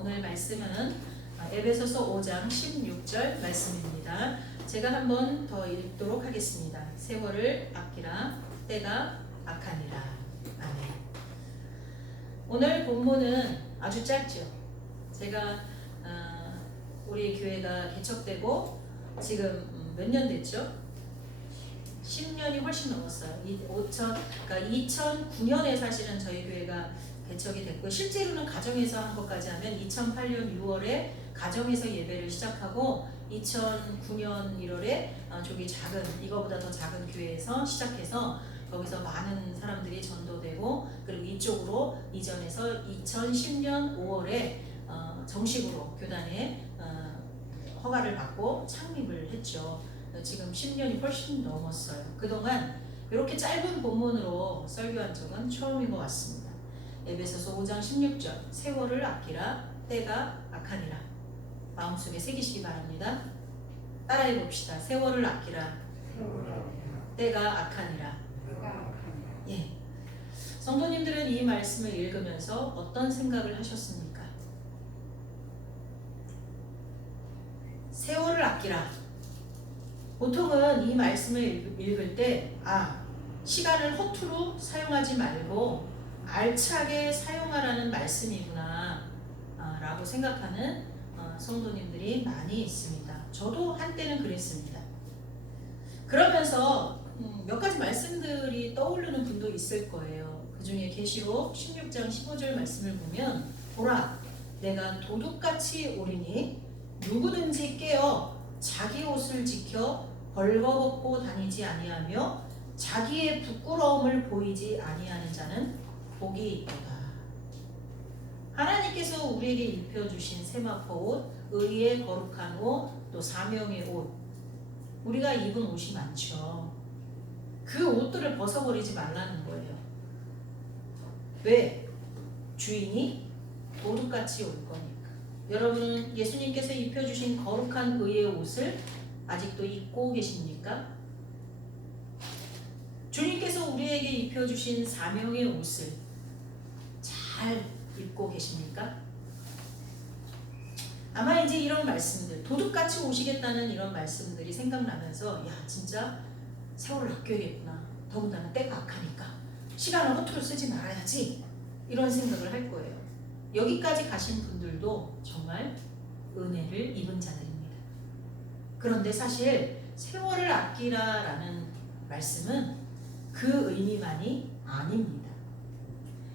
오늘 말씀은 에베소서 5장 16절 말씀입니다. 제가 한 번 더 읽도록 하겠습니다. 세월을 아끼라 때가 악하니라. 아멘. 오늘 본문은 아주 짧죠. 제가 우리 교회가 개척되고 지금 몇 년 됐죠? 10년이 훨씬 넘었어요. 2009년에 사실은 저희 교회가 개척이 됐고, 실제로는 가정에서 한 것까지 하면 2008년 6월에 가정에서 예배를 시작하고 2009년 1월에 저기 작은, 이거보다 더 작은 교회에서 시작해서 거기서 많은 사람들이 전도되고, 그리고 이쪽으로 이전해서 2010년 5월에 정식으로 교단에 허가를 받고 창립을 했죠. 지금 10년이 훨씬 넘었어요. 그동안 이렇게 짧은 본문으로 설교한 적은 처음인 것 같습니다. 에베소서 5장 16절 세월을 아끼라 때가 악하니라. 마음속에 새기시기 바랍니다. 따라해 봅시다. 세월을 아끼라 때가 악하니라. 예. 성도님들은 이 말씀을 읽으면서 어떤 생각을 하셨습니까? 세월을 아끼라. 보통은 이 말씀을 읽을 때 시간을 허투루 사용하지 말고 알차게 사용하라는 말씀이구나 라고 생각하는 성도님들이 많이 있습니다. 저도 한때는 그랬습니다. 그러면서 몇 가지 말씀들이 떠오르는 분도 있을 거예요. 그 중에 계시록 16장 15절 말씀을 보면, 보라 내가 도둑같이 오리니 누구든지 깨어 자기 옷을 지켜 벌거벗고 다니지 아니하며 자기의 부끄러움을 보이지 아니하는 자는 복이 있도다. 하나님께서 우리에게 입혀주신 세마포 옷, 의의 거룩한 옷, 또 사명의 옷, 우리가 입은 옷이 많죠. 그 옷들을 벗어버리지 말라는 거예요. 왜? 주인이 도둑같이 올 거니까. 여러분은 예수님께서 입혀주신 거룩한 의의 옷을 아직도 입고 계십니까? 주님께서 우리에게 입혀주신 사명의 옷을 잘 입고 계십니까? 아마 이제 이런 말씀들, 도둑같이 오시겠다는 이런 말씀들이 생각나면서, 진짜 세월을 아껴야겠구나. 더군다나 때가 악하니까 시간을 허투루 쓰지 말아야지, 이런 생각을 할 거예요. 여기까지 가신 분들도 정말 은혜를 입은 자들입니다. 그런데 사실 세월을 아끼라라는 말씀은 그 의미만이 아닙니다.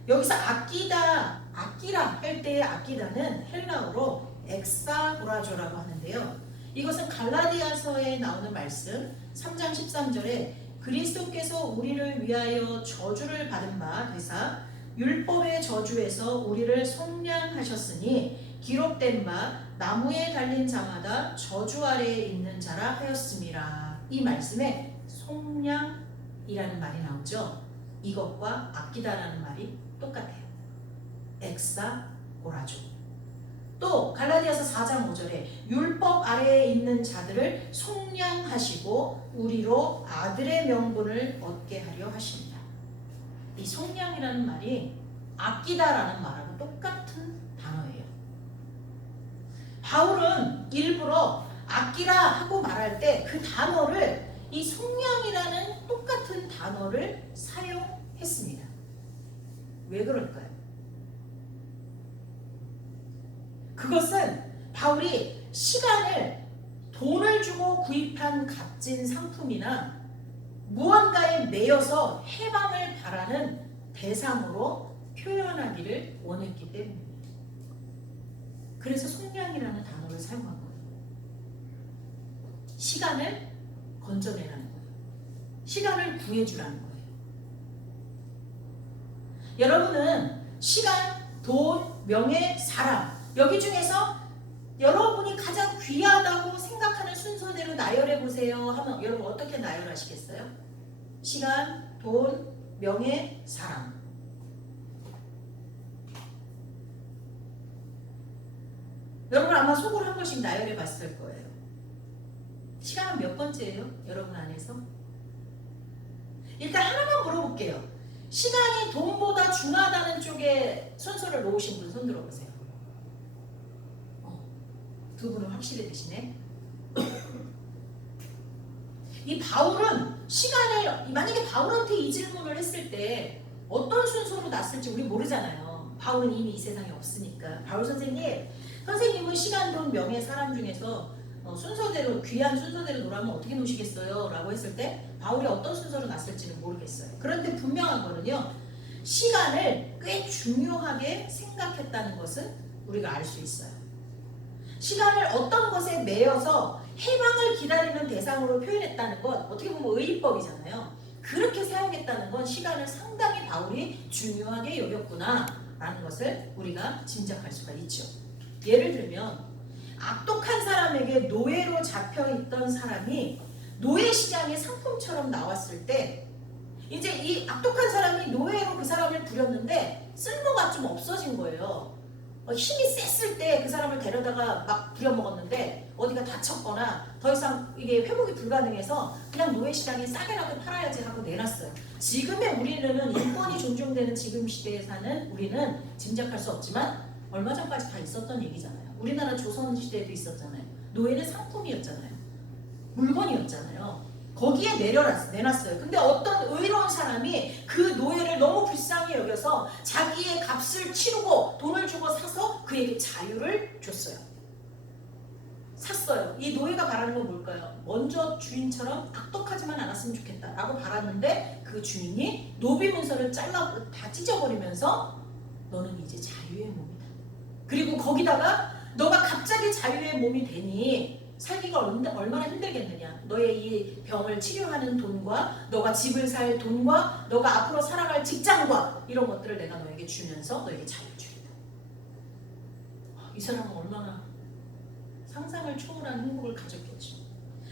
여기서 아끼다, 아끼라 할 때의 아끼다는 헬라어로 엑사고라조라고 하는데요. 이것은 갈라디아서에 나오는 말씀 3장 13절에 그리스도께서 우리를 위하여 저주를 받은 바 되사 율법의 저주에서 우리를 속량하셨으니 기록된 바 나무에 달린 자마다 저주 아래에 있는 자라 하였음이라. 이 말씀에 속량이라는 말이 나오죠. 이것과 아끼다라는 말이 똑같아요. 엑사고라조. 또 갈라디아서 4장 5절에 율법 아래에 있는 자들을 속량하시고 우리로 아들의 명분을 얻게 하려 하십니다. 이 속량이라는 말이 아끼다라는 말하고 똑같은 단어예요. 바울은 일부러 아끼라 하고 말할 때 그 단어를, 이 속량이라는 똑같은 단어를 사용했습니다. 왜 그럴까요? 그것은 바울이 시간을 돈을 주고 구입한 값진 상품이나 무언가에 매여서 해방을 바라는 대상으로 표현하기를 원했기 때문입니다. 그래서 속량이라는 단어를 사용한 거예요. 시간을 건져내라는 거예요. 시간을 구해주라는 거예요. 여러분은 시간, 돈, 명예, 사람, 여기 중에서 여러분이 가장 귀하다고 생각하는 순서대로 나열해 보세요 하면 여러분 어떻게 나열하시겠어요? 시간, 돈, 명예, 사람. 여러분 아마 속으로 한 번씩 나열해 봤을 거예요. 시간은 몇 번째예요? 여러분 안에서? 일단 하나만 물어볼게요. 시간이 돈보다 중하다는 쪽에 순서를 놓으신 분 손 들어보세요. 두 분은 확실히 되시네. 이 바울은 시간을, 만약에 바울한테 이 질문을 했을 때 어떤 순서로 났을지 우리 모르잖아요. 바울은 이미 이 세상에 없으니까. 바울 선생님은 시간, 돈, 명예, 사람 중에서 순서대로, 귀한 순서대로 놓으라면 어떻게 놓으시겠어요? 라고 했을 때 바울이 어떤 순서로 났을지는 모르겠어요. 그런데 분명한 거는요, 시간을 꽤 중요하게 생각했다는 것은 우리가 알 수 있어요. 시간을 어떤 것에 매여서 해방을 기다리는 대상으로 표현했다는 건 어떻게 보면 의의법이잖아요. 그렇게 사용했다는 건 시간을 상당히 바울이 중요하게 여겼구나 라는 것을 우리가 짐작할 수가 있죠. 예를 들면 악독한 사람에게 노예로 잡혀있던 사람이 노예 시장의 상품처럼 나왔을 때 이제 이 악독한 사람이 노예로 그 사람을 부렸는데 쓸모가 좀 없어진 거예요. 힘이 셌을 때 그 사람을 데려다가 막 부려먹었는데 어디가 다쳤거나 더 이상 이게 회복이 불가능해서 그냥 노예시장에 싸게라도 팔아야지 하고 내놨어요. 지금의 우리는 인권이 존중되는 지금 시대에 사는 우리는 짐작할 수 없지만 얼마 전까지 다 있었던 얘기잖아요. 우리나라 조선시대에도 있었잖아요. 노예는 상품이었잖아요. 물건이었잖아요. 거기에 내놨어요. 근데 어떤 의로운 사람이 그 노예를 너무 불쌍히 여겨서 자기의 값을 치르고 돈을 주고 사서 그에게 자유를 줬어요. 샀어요. 이 노예가 바라는 건 뭘까요? 먼저 주인처럼 악독하지만 않았으면 좋겠다 라고 바랐는데 그 주인이 노비 문서를 다 찢어버리면서 너는 이제 자유의 몸이다. 그리고 거기다가 너가 갑자기 자유의 몸이 되니 살기가 얼마나 힘들겠느냐. 너의 이 병을 치료하는 돈과 너가 집을 살 돈과 너가 앞으로 살아갈 직장과 이런 것들을 내가 너에게 주면서 너에게 자유를 주겠다. 이 사람은 얼마나 상상을 초월한 행복을 가졌겠죠.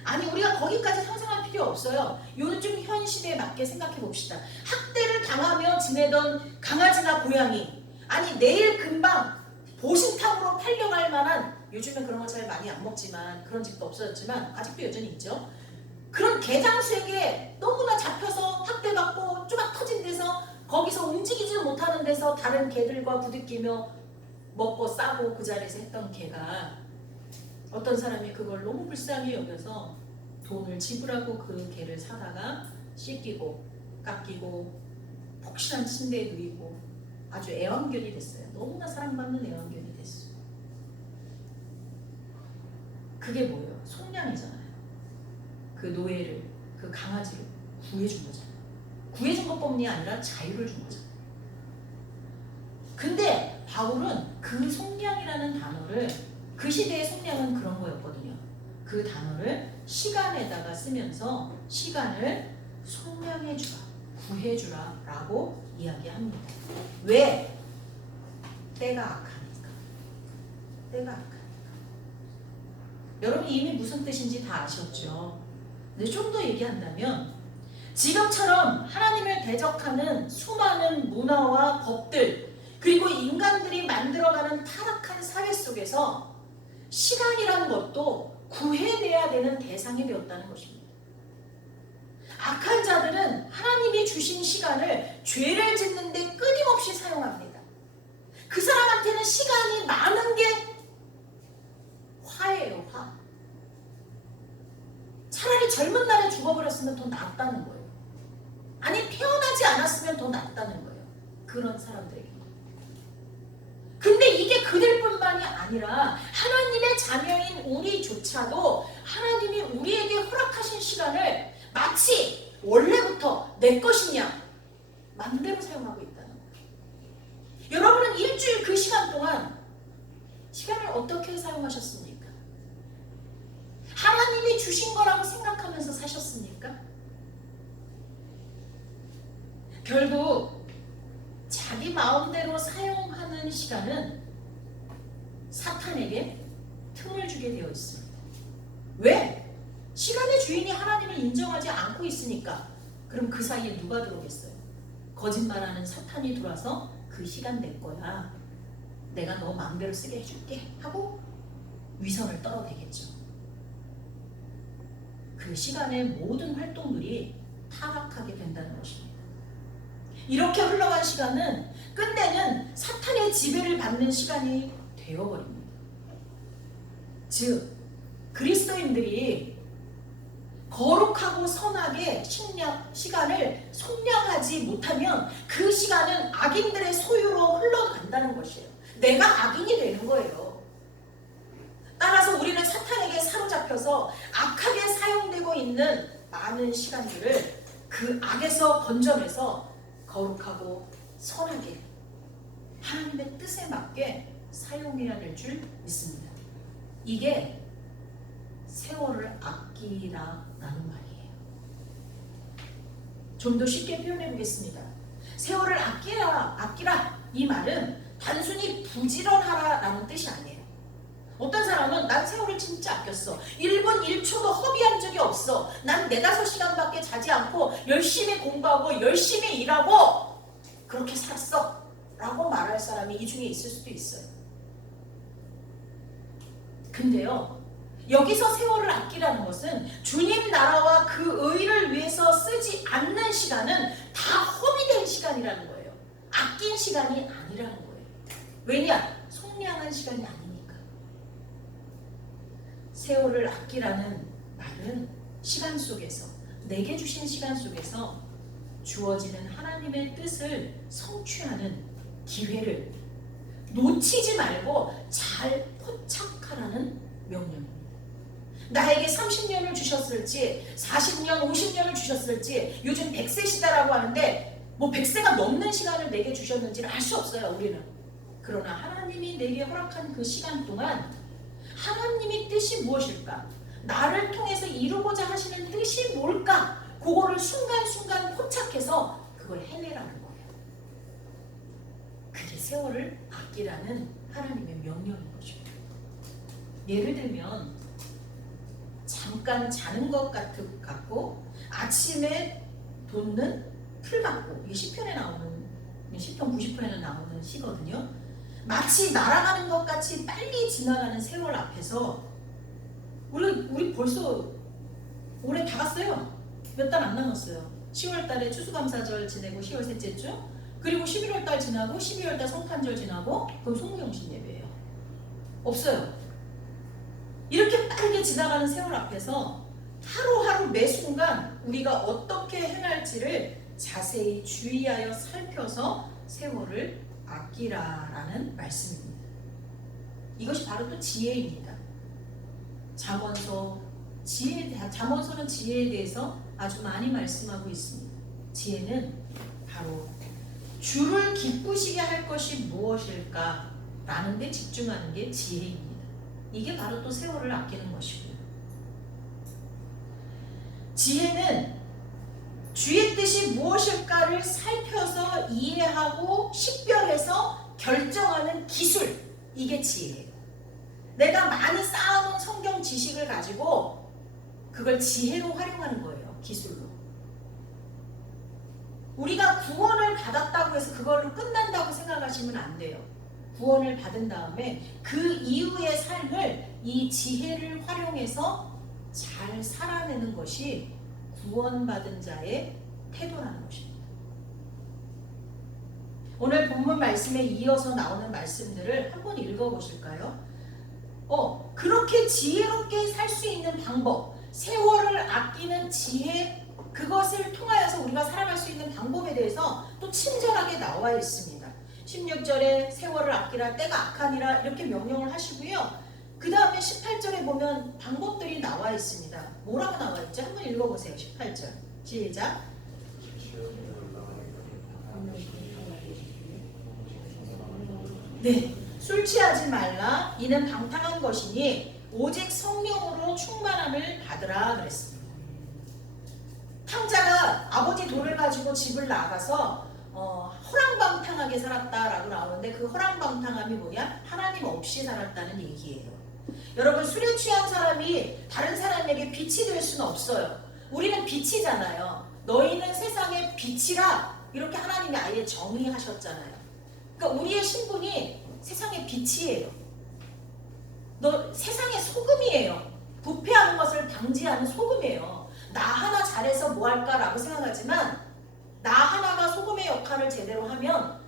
아니 우리가 거기까지 상상할 필요 없어요. 요즘 현 시대에 맞게 생각해 봅시다. 학대를 당하며 지내던 강아지나 고양이, 아니 내일 금방 보신탕으로 팔려갈 만한, 요즘엔 그런 거 잘 많이 안 먹지만 그런 집도 없어졌지만 아직도 여전히 있죠. 그런 개장수에게 너무나 잡혀서 학대받고 쪼박 터진 데서 거기서 움직이지도 못하는 데서 다른 개들과 부딪히며 먹고 싸고 그 자리에서 했던 개가 어떤 사람이 그걸 너무 불쌍히 여겨서 돈을 지불하고 그 개를 사다가 씻기고 깎이고 폭신한 침대에 누이고 아주 애완견이 됐어요. 너무나 사랑받는 애완견이 됐어요. 그게 뭐예요? 속량이잖아요. 그 노예를, 그 강아지를 구해준 거잖아요. 구해준 것뿐만이 아니라 자유를 준 거잖아요. 근데 바울은 그 속량이라는 단어를, 그 시대의 속량은 그런 거였거든요. 그 단어를 시간에다가 쓰면서 시간을 속량해주라, 구해주라 라고 이야기합니다. 왜? 때가 악하니까. 때가 악하니까. 여러분 이미 무슨 뜻인지 다 아셨죠? 근데 좀 더 얘기한다면 지금처럼 하나님을 대적하는 수많은 문화와 법들, 그리고 인간들이 만들어가는 타락한 사회 속에서 시간이라는 것도 구해내야 되는 대상이 되었다는 것입니다. 악한 자들은 하나님이 주신 시간을 죄를 짓는 데 끊임없이 사용합니다. 그 사람한테는 시간이 많은 게 화예요, 화. 차라리 젊은 날에 죽어버렸으면 더 낫다는 거예요. 아니 태어나지 않았으면 더 낫다는 거예요. 그런 사람들에게. 근데 이게 그들뿐만이 아니라 하나님의 자녀인 우리조차도 하나님이 우리에게 허락하신 시간을 마치 원래부터 내 것이냐 맘대로 사용하고 있다는 거예요. 여러분은 일주일 그 시간 동안 시간을 어떻게 사용하셨습니까? 하나님이 주신 거라고 생각하면서 사셨습니까? 결국 자기 마음대로 사용하는 시간은 사탄에게 틈을 주게 되어 있습니다. 왜? 시간의 주인이 하나님을 인정하지 않고 있으니까. 그럼 그 사이에 누가 들어오겠어요? 거짓말하는 사탄이 들어와서 그 시간 내 거야, 내가 너 마음대로 쓰게 해줄게 하고 위선을 떨어대겠죠. 그 시간의 모든 활동들이 타락하게 된다는 것입니다. 이렇게 흘러간 시간은 끝내는 사탄의 지배를 받는 시간이 되어버립니다. 즉 그리스도인들이 거룩하고 선하게 시간을 속량하지 못하면 그 시간은 악인들의 소유로 흘러간다는 것이에요. 내가 악인이 되는 거예요. 따라서 우리는 사탄에게 사로잡혀서 악하게 사용되고 있는 많은 시간들을 그 악에서 건져내서 거룩하고 선하게 하나님의 뜻에 맞게 사용해야 될 줄 믿습니다. 이게 세월을 아끼라라는 말이에요. 좀 더 쉽게 표현해 보겠습니다. 세월을 아끼라 이 말은 단순히 부지런하라라는 뜻이 아니에요. 어떤 사람은 난 세월을 진짜 아꼈어. 1분 1초도 허비한 적이 없어. 난 4-5시간밖에 자지 않고 열심히 공부하고 열심히 일하고 그렇게 살았어 라고 말할 사람이 이 중에 있을 수도 있어요. 근데요, 여기서 세월을 아끼라는 것은 주님 나라와 그 의를 위해서 쓰지 않는 시간은 다 허비된 시간이라는 거예요. 아낀 시간이 아니라는 거예요. 왜냐? 속량한 시간이 아니니까. 세월을 아끼라는 말은 시간 속에서, 내게 주신 시간 속에서 주어지는 하나님의 뜻을 성취하는 기회를 놓치지 말고 잘 포착하라는 명령입니다. 나에게 30년을 주셨을지 40년, 50년을 주셨을지 요즘 100세 시대라고 하는데 뭐 100세가 넘는 시간을 내게 주셨는지를 알 수 없어요, 우리는. 그러나 하나님이 내게 허락한 그 시간 동안 하나님의 뜻이 무엇일까? 나를 통해서 이루고자 하시는 뜻이 뭘까? 그거를 순간순간 포착해서 그걸 해내라는 거예요. 그게 세월을 아끼라는 하나님의 명령인 것입니다. 예를 들면 잠깐 자는 것 같고 아침에 돋는 풀 같고, 이게 시편에 나오는, 시편 90편에 나오는 시거든요. 마치 날아가는 것 같이 빨리 지나가는 세월 앞에서 우리 벌써 올해 다 갔어요. 몇 달 안 남았어요. 10월 달에 추수감사절 지내고 10월 셋째 주, 그리고 11월 달 지나고 12월 달 성탄절 지나고 그럼 송구영신 예배예요. 없어요. 이렇게 빠르게 지나가는 세월 앞에서 하루하루 매 순간 우리가 어떻게 행할지를 자세히 주의하여 살펴서 세월을 아끼라라는 말씀입니다. 이것이 바로 또 지혜입니다. 잠언서는 지혜에 대해서 아주 많이 말씀하고 있습니다. 지혜는 바로 주를 기쁘시게 할 것이 무엇일까 라는 데 집중하는 게 지혜입니다. 이게 바로 또 세월을 아끼는 것이고요. 지혜는 주의 뜻이 무엇일까를 살펴서 이해하고 식별해서 결정하는 기술, 이게 지혜예요. 내가 많이 쌓아놓은 성경 지식을 가지고 그걸 지혜로 활용하는 거예요. 기술로. 우리가 구원을 받았다고 해서 그걸로 끝난다고 생각하시면 안 돼요. 구원을 받은 다음에 그 이후의 삶을 이 지혜를 활용해서 잘 살아내는 것이 구원받은 자의 태도라는 것입니다. 오늘 본문 말씀에 이어서 나오는 말씀들을 한번 읽어보실까요? 그렇게 지혜롭게 살 수 있는 방법, 세월을 아끼는 지혜, 그것을 통하여서 우리가 살아갈 수 있는 방법에 대해서 또 친절하게 나와 있습니다. 16절에 세월을 아끼라, 때가 악하니라 이렇게 명령을 하시고요. 그 다음에 18절에 보면 방법들이 나와 있습니다. 뭐라고 나와 있죠? 한번 읽어보세요. 18절 시작. 네, 술 취하지 말라. 이는 방탕한 것이니 오직 성령으로 충만함을 받으라 그랬습니다. 탕자가 아버지 돈을 가지고 집을 나가서 허랑방탕하게 살았다라고 나오는데 그 허랑방탕함이 뭐냐? 하나님 없이 살았다는 얘기예요. 여러분, 술에 취한 사람이 다른 사람에게 빛이 될 수는 없어요. 우리는 빛이잖아요. 너희는 세상의 빛이라 이렇게 하나님이 아예 정의하셨잖아요. 그러니까 우리의 신분이 세상의 빛이에요. 너 세상의 소금이에요. 부패하는 것을 방지하는 소금이에요. 나 하나 잘해서 뭐 할까라고 생각하지만 나 하나가 소금의 역할을 제대로 하면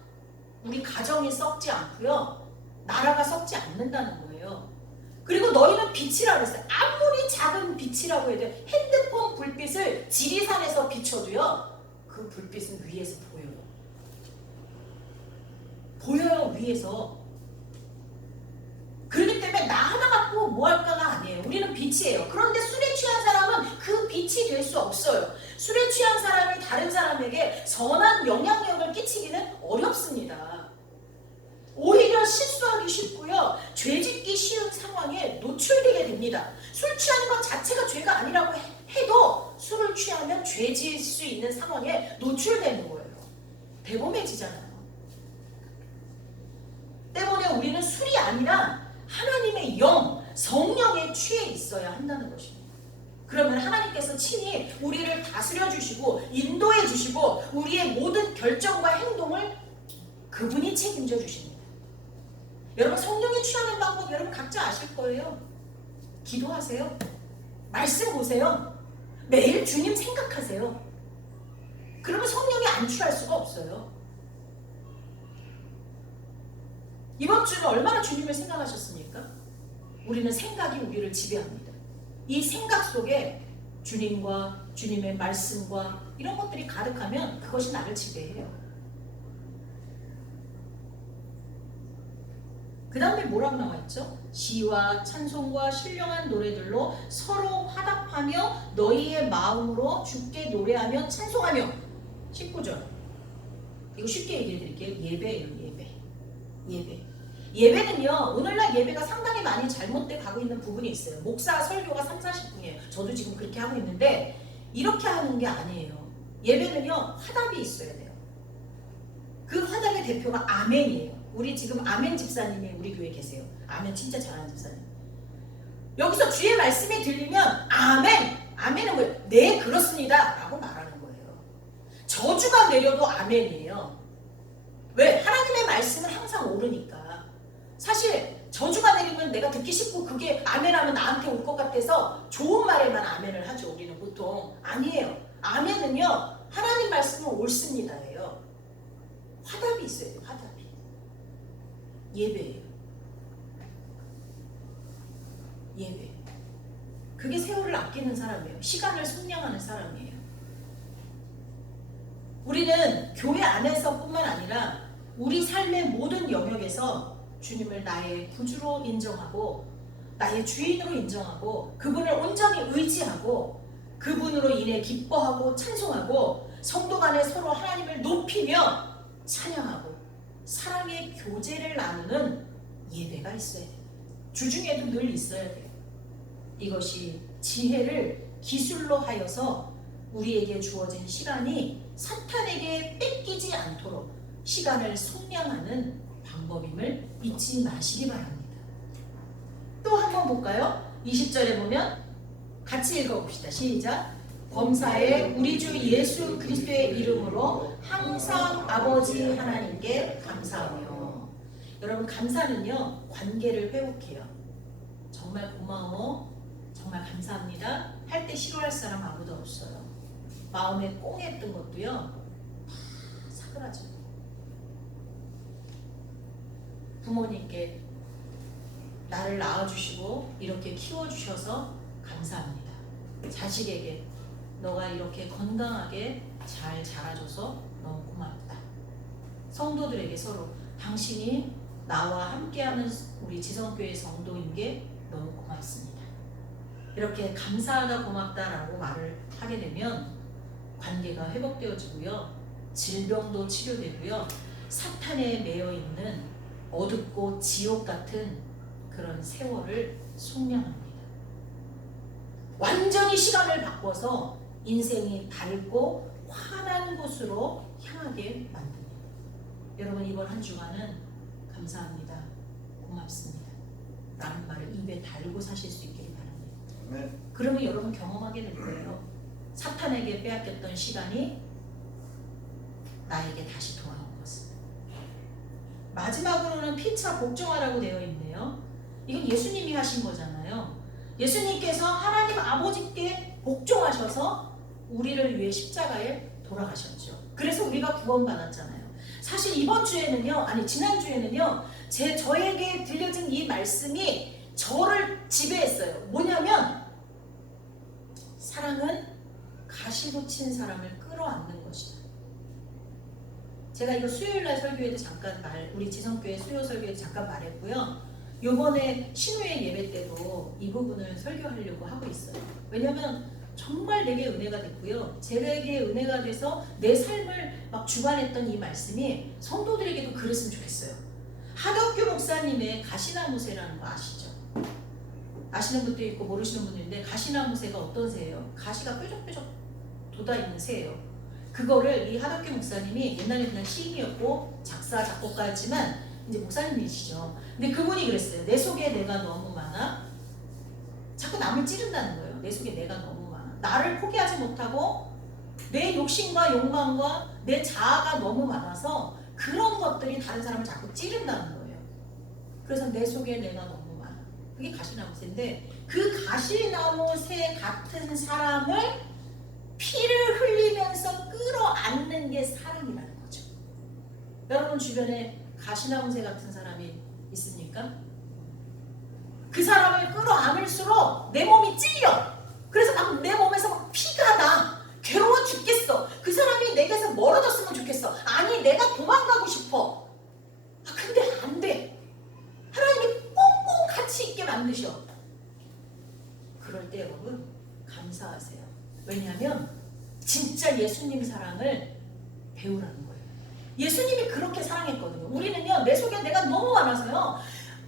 우리 가정이 썩지 않고요. 나라가 썩지 않는다는 거예요. 그리고 너희는 빛이라고 했어요. 아무리 작은 빛이라고 해도 핸드폰 불빛을 지리산에서 비춰도요. 그 불빛은 위에서 보여요. 보여요, 위에서. 그렇기 때문에 나 하나 갖고 뭐 할까가 아니에요. 우리는 빛이에요. 그런데 술에 취한 사람은 그 빛이 될 수 없어요. 술에 취한 사람이 다른 사람에게 선한 영향력을 끼치기는 어렵습니다. 오히려 실수하기 쉽고요. 죄짓기 쉬운 상황에 노출되게 됩니다. 술 취하는 것 자체가 죄가 아니라고 해도 술을 취하면 죄 지을 수 있는 상황에 노출되는 거예요. 대범해지잖아요. 때문에 우리는 술이 아니라 하나님의 영, 성령에 취해 있어야 한다는 것입니다. 그러면 하나님께서 친히 우리를 다스려 주시고 인도해 주시고 우리의 모든 결정과 행동을 그분이 책임져 주십니다. 여러분 성령에 취하는 방법 여러분 각자 아실 거예요. 기도하세요. 말씀 보세요. 매일 주님 생각하세요. 그러면 성령이 안 취할 수가 없어요. 이번 주는 얼마나 주님을 생각하셨습니까? 우리는 생각이 우리를 지배합니다. 이 생각 속에 주님과 주님의 말씀과 이런 것들이 가득하면 그것이 나를 지배해요. 그 다음에 뭐라고 나와있죠? 시와 찬송과 신령한 노래들로 서로 화답하며 너희의 마음으로 주께 노래하며 찬송하며. 19절 이거 쉽게 얘기해 드릴게요. 예배예요. 예배. 예배는요, 오늘날 예배가 상당히 많이 잘못돼 가고 있는 부분이 있어요. 목사 설교가 3-40분이에요. 저도 지금 그렇게 하고 있는데 이렇게 하는 게 아니에요. 예배는요, 화답이 있어야 돼요. 그 화답의 대표가 아멘이에요. 우리 지금 아멘 집사님이 우리 교회에 계세요. 아멘 진짜 잘하는 집사님. 여기서 주의 말씀이 들리면 아멘! 아멘은 뭐예요? 네, 그렇습니다 라고 말하는 거예요. 저주가 내려도 아멘이에요. 왜? 하나님의 말씀은 항상 옳으니까. 사실 저주가 내리면 내가 듣기 싫고 그게 아멘하면 나한테 올 것 같아서 좋은 말에만 아멘을 하죠. 우리는 보통. 아니에요. 아멘은요, 하나님 말씀은 옳습니다예요. 화답이 있어야 돼요. 화답이. 예배예요. 예배. 그게 세월을 아끼는 사람이에요. 시간을 속량하는 사람이에요. 우리는 교회 안에서뿐만 아니라 우리 삶의 모든 영역에서 주님을 나의 구주로 인정하고 나의 주인으로 인정하고 그분을 온전히 의지하고 그분으로 인해 기뻐하고 찬송하고 성도 간에 서로 하나님을 높이며 찬양하고 사랑의 교제를 나누는 예배가 있어야 돼요. 주중에도 늘 있어야 돼요. 이것이 지혜를 기술로 하여서 우리에게 주어진 시간이 사탄에게 뺏기지 않도록 시간을 속량하는 방법임을 잊지 마시기 바랍니다. 또 한번 볼까요? 20절에 보면 같이 읽어봅시다. 시작. 범사에 우리 주 예수 그리스도의 이름으로 항상 아버지 하나님께 감사하며. 여러분 감사는요 관계를 회복해요. 정말 고마워, 정말 감사합니다 할 때 싫어할 사람 아무도 없어요. 마음에 꽁했던 것도요 다 사그라져요. 부모님께 나를 낳아주시고 이렇게 키워주셔서 감사합니다. 자식에게 너가 이렇게 건강하게 잘 자라줘서 너무 고맙다. 성도들에게 서로 당신이 나와 함께하는 우리 지성교회 성도인 게 너무 고맙습니다. 이렇게 감사하다 고맙다라고 말을 하게 되면 관계가 회복되어지고요. 질병도 치료되고요. 사탄에 매여 있는 어둡고 지옥 같은 그런 세월을 속량합니다. 완전히 시간을 바꿔서 인생이 밝고 환한 곳으로 향하게 만듭니다. 여러분 이번 한 주간은 감사합니다, 고맙습니다 라는 말을 입에 달고 사실 수 있기를 바랍니다. 그러면 여러분 경험하게 될 거예요. 사탄에게 빼앗겼던 시간이 나에게 다시 돌아온 것을. 마지막으로는 피차 복종하라고 되어 있네요. 이건 예수님이 하신 거잖아요. 예수님께서 하나님 아버지께 복종하셔서 우리를 위해 십자가에 돌아가셨죠. 그래서 우리가 구원받았잖아요. 사실 이번 주에는요, 아니 지난 주에는요, 저에게 들려진 이 말씀이 저를 지배했어요. 뭐냐면 사랑은 가시 돋친 사람을 끌어안는 것이다. 제가 이거 수요일날 설교에도 잠깐 우리 지성교회 수요 설교에도 잠깐 말했고요. 요번에 신우의 예배 때도 이 부분을 설교하려고 하고 있어요. 왜냐면 정말 내게 은혜가 됐고요. 제게 은혜가 돼서 내 삶을 막 주관했던 이 말씀이 성도들에게도 그랬으면 좋겠어요. 하덕규 목사님의 가시나무새라는 거 아시죠? 아시는 분도 있고 모르시는 분도 있는데, 가시나무새가 어떤 새예요? 가시가 뾰족뾰족 돋아있는 새예요. 그거를 이 하덕규 목사님이 옛날에 그냥 시인이었고 작사 작곡가였지만 이제 목사님이시죠. 근데 그분이 그랬어요. 내 속에 내가 너무 많아. 자꾸 남을 찌른다는 거예요. 내 속에 내가 너무 많아. 나를 포기하지 못하고 내 욕심과 욕망과 내 자아가 너무 많아서 그런 것들이 다른 사람을 자꾸 찌른다는 거예요. 그래서 내 속에 내가 너무 많아. 그게 가시나무새인데, 그 가시나무새 같은 사람을 피를 흘리면서 끌어안는 게 사랑이라는 거죠. 여러분 주변에 가시나무새 같은 사람이 있습니까? 그 사람을 끌어안을수록 내 몸이 찔려. 그래서 막 내 몸에서 막 피가 나. 괴로워 죽겠어. 그 사람이 내게서 멀어졌으면 좋겠어. 아니, 내가 도망가고 싶어. 근데 안 돼. 하나님이 꽁꽁 같이 있게 만드셔. 그럴 때 여러분 감사하세요. 왜냐하면 진짜 예수님 사랑을 배우라는 거예요. 예수님이 그렇게 사랑했거든요. 우리는요, 내 속에 내가 너무 많아서요,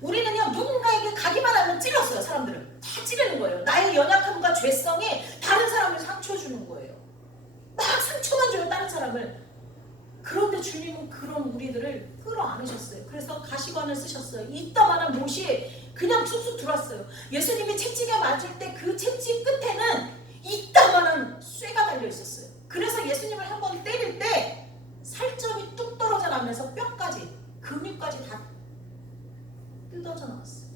우리는요 누군가에게 가기만 하면 찔렀어요. 사람들은 다 찌르는 거예요. 나의 연약함과 죄성이 다른 사람을 상처 주는 거예요. 막 상처만 줘요, 다른 사람을. 그런데 주님은 그런 우리들을 끌어안으셨어요. 그래서 가시관을 쓰셨어요. 이따만한 못이 그냥 쑥쑥 들어왔어요. 예수님이 채찍에 맞을 때 그 채찍 끝에는 이따만한 쇠가 달려 있었어요. 그래서 예수님을 한번 때릴 때 살점이 뚝 떨어져 나면서 뼈까지, 근육까지 다 뜯어져 나왔어요.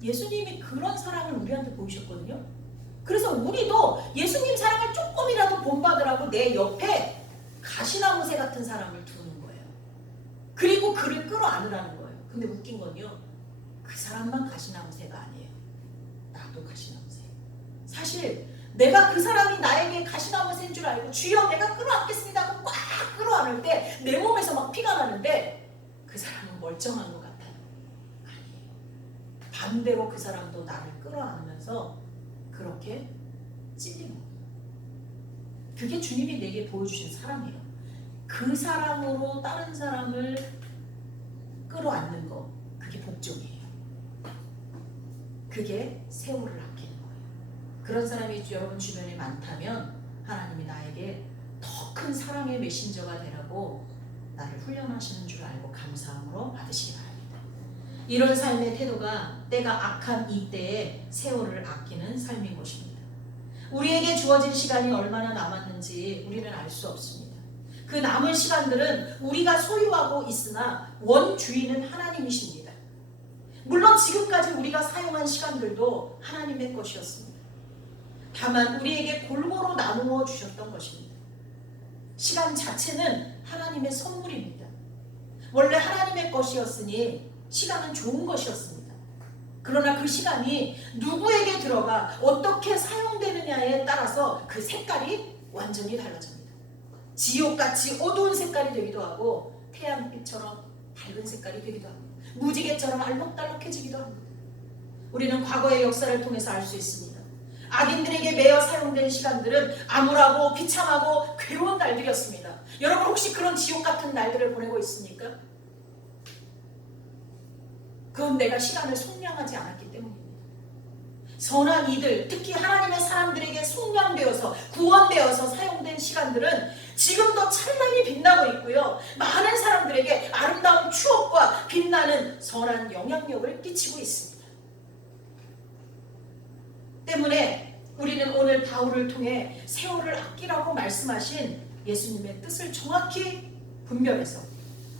예수님이 그런 사랑을 우리한테 보이셨거든요. 그래서 우리도 예수님 사랑을 조금이라도 본받으라고 내 옆에 가시나무새 같은 사람을 두는 거예요. 그리고 그를 끌어안으라는 거예요. 근데 웃긴 건요, 그 사람만 가시나무새가 아니에요. 나도 가시나무새. 사실 내가 그 사람이 나에게 가시나무새인 줄 알고 주여 내가 끌어안겠습니다 하고 꽉 끌어안을 때 내 몸에서 막 피가 나는데 그 사람은 멀쩡한 것 같아요. 아니에요. 반대로 그 사람도 나를 끌어안으면서 그렇게 찔리는 거예요. 그게 주님이 내게 보여주신 사랑이에요. 그 사랑으로 다른 사람을 끌어안는 거, 그게 복종이에요. 그게 세월을 아끼는 거예요. 그런 사람이 여러분 주변에 많다면 하나님이 나에게 더 큰 사랑의 메신저가 되라고 나를 훈련하시는 줄 알고 감사함으로 받으시기 바랍니다. 이런 삶의 태도가 때가 악한 이때에 세월을 아끼는 삶인 것입니다. 우리에게 주어진 시간이 얼마나 남았는지 우리는 알 수 없습니다. 그 남은 시간들은 우리가 소유하고 있으나 원주인은 하나님이십니다. 물론 지금까지 우리가 사용한 시간들도 하나님의 것이었습니다. 다만 우리에게 골고루 나누어 주셨던 것입니다. 시간 자체는 하나님의 선물입니다. 원래 하나님의 것이었으니 시간은 좋은 것이었습니다. 그러나 그 시간이 누구에게 들어가 어떻게 사용되느냐에 따라서 그 색깔이 완전히 달라집니다. 지옥같이 어두운 색깔이 되기도 하고 태양빛처럼 밝은 색깔이 되기도 합니다. 무지개처럼 알록달록해지기도 합니다. 우리는 과거의 역사를 통해서 알 수 있습니다. 악인들에게 매여 사용된 시간들은 암울하고 비참하고 괴로운 날들이었습니다. 여러분 혹시 그런 지옥 같은 날들을 보내고 있습니까? 그건 내가 시간을 속량하지 않았기 때문입니다. 선한 이들, 특히 하나님의 사람들에게 속량되어서 구원되어서 사용된 시간들은 지금도 찬란히 빛나고 있고요. 많은 사람들에게 아름다운 추억과 빛나는 선한 영향력을 끼치고 있습니다. 때문에 우리는 오늘 바울을 통해 세월을 아끼라고 말씀하신 예수님의 뜻을 정확히 분별해서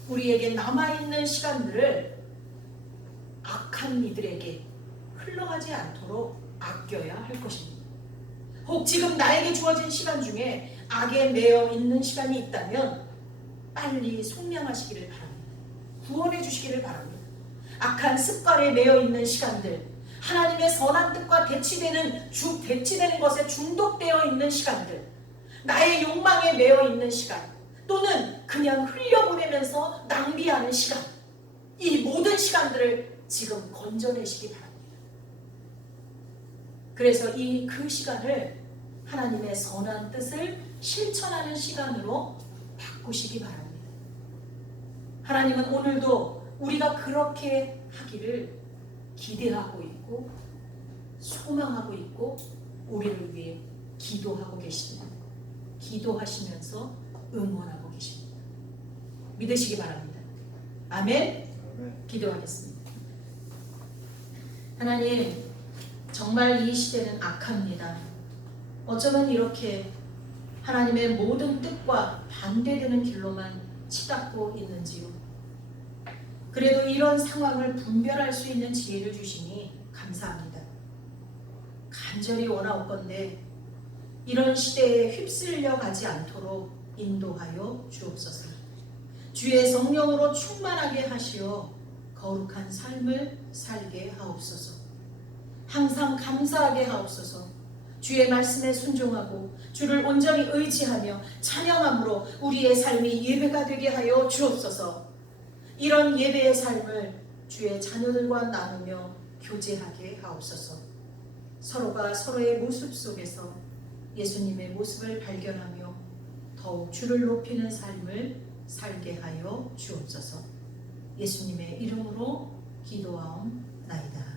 우리에게 남아있는 시간들을 악한 이들에게 흘러가지 않도록 아껴야 할 것입니다. 혹 지금 나에게 주어진 시간 중에 악에 매여 있는 시간이 있다면 빨리 속량하시기를 바랍니다. 구원해 주시기를 바랍니다. 악한 습관에 매여 있는 시간들, 하나님의 선한 뜻과 대치되는 것에 중독되어 있는 시간들, 나의 욕망에 매여 있는 시간, 또는 그냥 흘려보내면서 낭비하는 시간, 이 모든 시간들을 지금 건져내시기 바랍니다. 그래서 그 시간을 하나님의 선한 뜻을 실천하는 시간으로 바꾸시기 바랍니다. 하나님은 오늘도 우리가 그렇게 하기를 기대하고 있고 소망하고 있고 우리를 위해 기도하고 계십니다. 기도하시면서 응원하고 계십니다. 믿으시기 바랍니다. 아멘. 기도하겠습니다. 하나님, 정말 이 시대는 악합니다. 어쩌면 이렇게 하나님의 모든 뜻과 반대되는 길로만 치닫고 있는지요. 그래도 이런 상황을 분별할 수 있는 지혜를 주시니 감사합니다. 간절히 원하옵건대 이런 시대에 휩쓸려 가지 않도록 인도하여 주옵소서. 주의 성령으로 충만하게 하시어 거룩한 삶을 살게 하옵소서. 항상 감사하게 하옵소서. 주의 말씀에 순종하고 주를 온전히 의지하며 찬양함으로 우리의 삶이 예배가 되게 하여 주옵소서. 이런 예배의 삶을 주의 자녀들과 나누며 교제하게 하옵소서. 서로가 서로의 모습 속에서 예수님의 모습을 발견하며 더욱 주를 높이는 삶을 살게 하여 주옵소서. 예수님의 이름으로 기도하옵나이다.